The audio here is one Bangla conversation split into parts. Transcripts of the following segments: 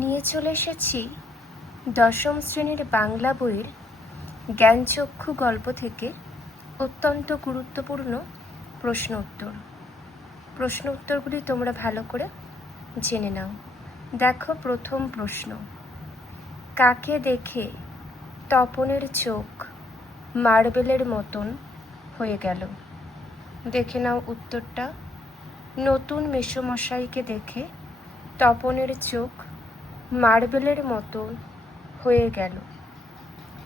নিয়ে চলে এসেছি দশম শ্রেণীর বাংলা বইয়ের জ্ঞানচক্ষু গল্প থেকে অত্যন্ত গুরুত্বপূর্ণ প্রশ্ন উত্তরগুলি তোমরা ভালো করে জেনে নাও। দেখো, প্রথম প্রশ্ন, কাকে দেখে তপনের চোখ মার্বেলের মতন হয়ে গেল? দেখে নাও উত্তরটা। নতুন মেসোমশাইকে দেখে তপনের চোখ মার্বেলের মতন হয়ে গেল।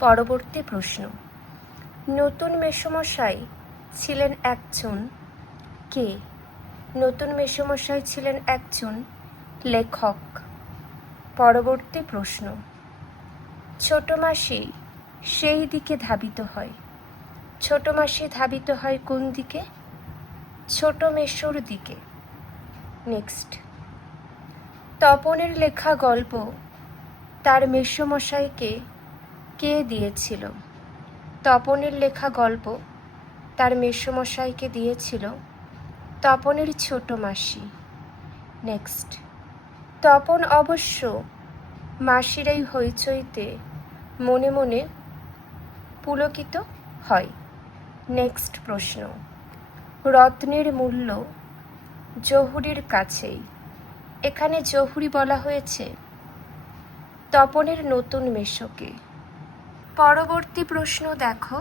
পরবর্তী প্রশ্ন, নতুন মেসোমশাই ছিলেন একজন কে? নতুন মেসোমশাই ছিলেন একজন লেখক। পরবর্তী প্রশ্ন, ছোট মাসি সেই দিকে ধাবিত হয়। ছোট মাসি ধাবিত হয় কোন দিকে? ছোট মেসোর দিকে। নেক্সট, তপনের লেখা গল্প তার মেসোমশাইকে কে দিয়েছিল? তপনের লেখা গল্প তার মেসোমশাইকে দিয়েছিল তপনের ছোট মাসি। নেক্সট, তপন অবশ্য মাসির এই হইচইতে মনে মনে পুলকিত হয়। নেক্সট প্রশ্ন, রত্নের মূল্য জহুরির কাছেই। এখানে জহুরি বলা হয়েছে তপনের নতুন মেসোকে। পরবর্তী প্রশ্ন দেখো,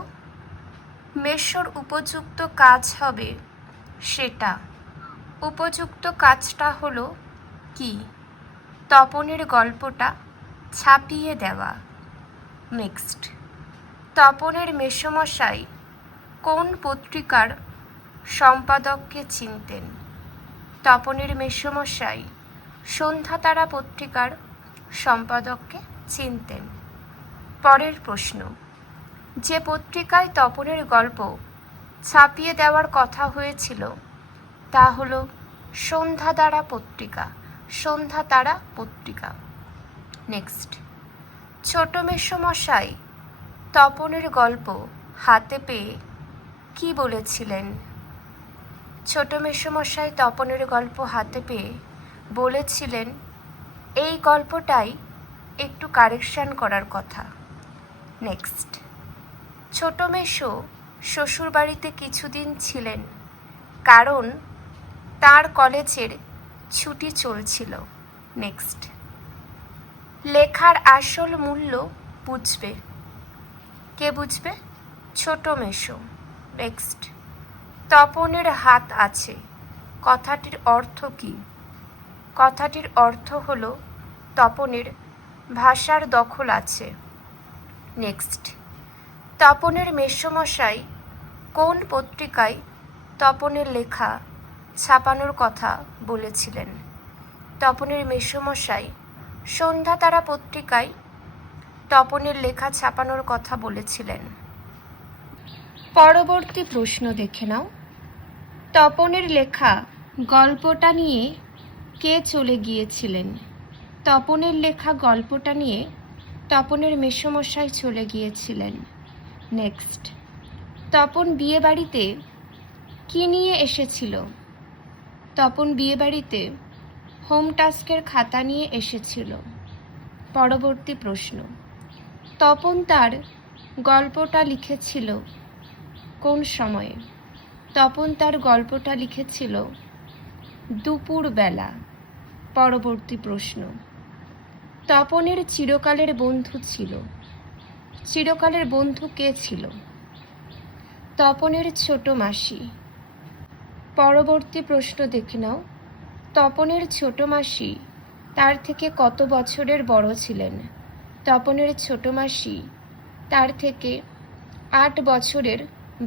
মেসোর উপযুক্ত কাজ হবে সেটা। উপযুক্ত কাজটা হলো কি? তপনের গল্পটা ছাপিয়ে দেওয়া। নেক্সট, তপনের মেসোমশাই কোন পত্রিকার সম্পাদককে চিনতেন? তপনের মেসোমশাই সন্ধ্যাতারা পত্রিকার সম্পাদককে চিনতেন। পরের প্রশ্ন, যে পত্রিকায় তপনের গল্প ছাপিয়ে দেওয়ার কথা হয়েছিল তা হলো সন্ধ্যাতারা পত্রিকা। সন্ধ্যাতারা পত্রিকা। নেক্সট, ছোট মেসোমশাই তপনের গল্প হাতে পেয়ে কি বলেছিলেন? ছোট মেসোমশাই তপনের গল্প হাতে পেয়ে বলেছিলেন এই গল্পটাই একটু কারেকশন করার কথা। নেক্সট, ছোট মেসো শ্বশুরবাড়িতে কিছুদিন ছিলেন কারণ তার কলেজের ছুটি চলছিল। নেক্সট, লেখার আসল মূল্য বুঝবে কে? বুঝবে ছোট মেসো। নেক্সট, তপনের হাত আছে কথাটির অর্থ কি? কথাটির অর্থ হলো তপনের ভাষার দখল আছে। নেক্সট, তপনের মেসোমশাই কোন পত্রিকায় তপনের লেখা ছাপানোর কথা বলেছিলেন? তপনের মেসোমশাই সন্ধ্যাতারা পত্রিকায় তপনের লেখা ছাপানোর কথা বলেছিলেন। পরবর্তী প্রশ্ন দেখে নাও, তপনের লেখা গল্পটা নিয়ে কে চলে গিয়েছিলেন? তপনের লেখা গল্পটা নিয়ে তপনের মেসোমশাই চলে গিয়েছিলেন। নেক্সট, তপন বিয়ে বাড়িতে কি নিয়ে এসেছিল? তপন বিয়ে বাড়িতে হোম টাস্কের খাতা নিয়ে এসেছিল। পরবর্তী প্রশ্ন, তপন তার গল্পটা লিখেছিল কোন সময়ে? তপন তার গল্পটা লিখেছিল দুপুরবেলা। পরবর্তী প্রশ্ন, তপনের চিরকালের বন্ধু ছিল। চিরকালের বন্ধু কে ছিল? তপনের ছোট মাসি। পরবর্তী প্রশ্ন দেখে নাও, তপনের ছোট মাসি তার থেকে কত বছরের বড় ছিলেন? তপনের ছোট মাসি তার থেকে 8 বছরের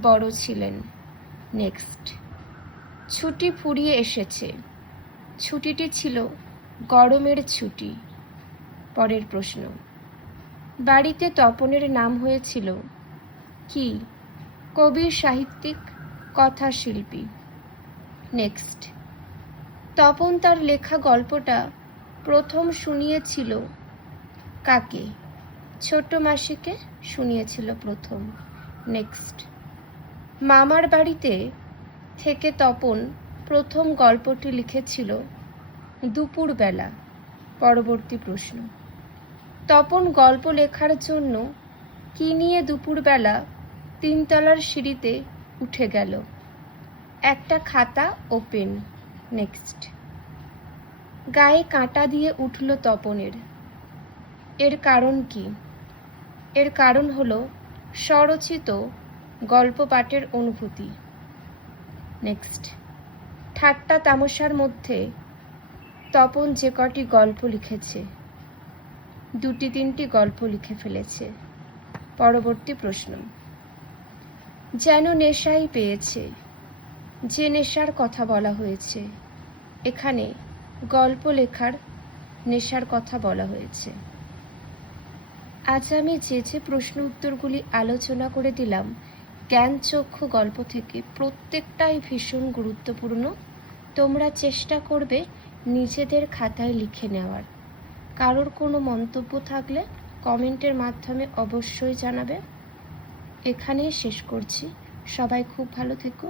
বড় ছিলেন। নেক্সট, ছুটি ফুরিয়ে এসেছে। ছুটিটি ছিল গরমের ছুটি। পরের প্রশ্ন, বাড়িতে তপনের নাম হয়েছিল কি? কবি, সাহিত্যিক, কথাশিল্পী। নেক্সট, তপন তার লেখা গল্পটা প্রথম শুনিয়েছিল কাকে? ছোট মাসিকে শুনিয়েছিল প্রথম। নেক্সট, মামার বাড়িতে থেকে তপন প্রথম গল্পটি লিখেছিল দুপুরবেলা। পরবর্তী প্রশ্ন। তপন গল্প লেখার জন্য কি নিয়ে দুপুরবেলা 3 তলার সিঁড়িতে উঠে গেল? একটা খাতা ও পেন। নেক্সট। গায়ে কাঁটা দিয়ে উঠল তপনের, এর কারণ কি? এর কারণ হলো স্বরচিত গল্প পাঠের অনুভূতি। নেক্সট। ঠাট্টা তামাশার মধ্যে তপন যে কটি গল্প লিখেছে, 2-3টি গল্প লিখে ফেলেছে। পরবর্তী প্রশ্ন। যেন নেশাই পেয়েছে, যে নেশার কথা বলা হয়েছে, এখানে গল্প লেখার নেশার কথা বলা হয়েছে। আজ আমি যে প্রশ্ন উত্তরগুলি আলোচনা করে দিলাম জ্ঞানচক্ষু গল্প থেকে, প্রত্যেকটাই ভীষণ গুরুত্বপূর্ণ। তোমরা চেষ্টা করবে নিজেদের খাতায় লিখে নেওয়ার। কারোর কোনো মন্তব্য থাকলে কমেন্টের মাধ্যমে অবশ্যই জানাবে। এখানেই শেষ করছি। সবাই খুব ভালো থেকো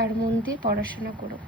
আর মন দিয়ে পড়াশোনা করো।